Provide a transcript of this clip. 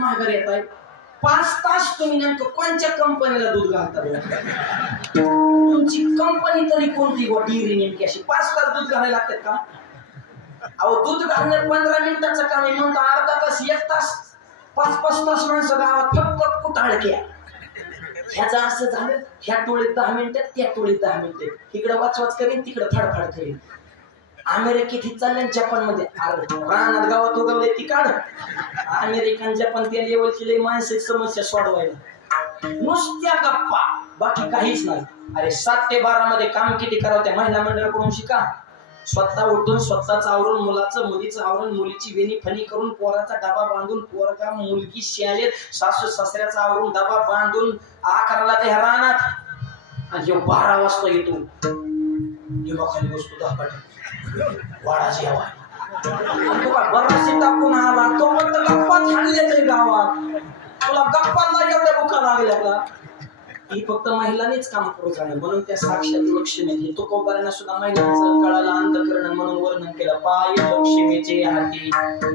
महागारी येत आहे. पाच तास तुम्ही नेमकं कोणत्या कंपनीला दूध घालता तुमची कंपनी तरी कोणती गो डिग्री नेमकी अशी? पाच तास दूध घालायला लागतात का? अहो दूध घालण्यात पंधरा मिनिटाचं काम आहे म्हणतो अर्धा तास एक तास पाच पाच तास माणसं गावात फक्त कुटाळक्या ह्याचं असं झालं ह्या टोळीत दहा मिनिटं त्या टोळीत दहा मिनिटं. इकडं वाचवाच करीन तिकडं फडफड करीन. अमेरिकेत ही चालले जपानमध्ये रानात गावात उगवले ती काढ. अमेरिकन जपान त्या लेवलची लई मानसिक समस्या सोडवायला. नुसत्या गप्पा बाकी काहीच नाही. अरे सात ते बारा मध्ये काम किती करावं त्या महिला मंडळाकडून शिका. स्वतः उठून स्वतःच आवरून मुलाचं मुलीचं आवरून मुलीची वेणी फणी करून पोराचा डबा बांधून पोरगा मुलगी शाळेत सासू सासऱ्याचा आवरून डबा बांधून अकराला ते रानात. आणि बारा वाजता येतो. खाली बसतो दहा वाडाची हवा बराचशी टाकून आला. तो फक्त गप्पा झाडले तरी गावात. तुला गप्पांना एवढ्या बुका लागल्या का? ही फक्त महिलांनीच काम करू जाणे. म्हणून त्या साक्षात लक्ष्मी आहेत. तो तुकोबारांना सुद्धा महिलांचं कळाला अंधकरण म्हणून वर्णन केलं. पाय लक्ष्मीचे हाती.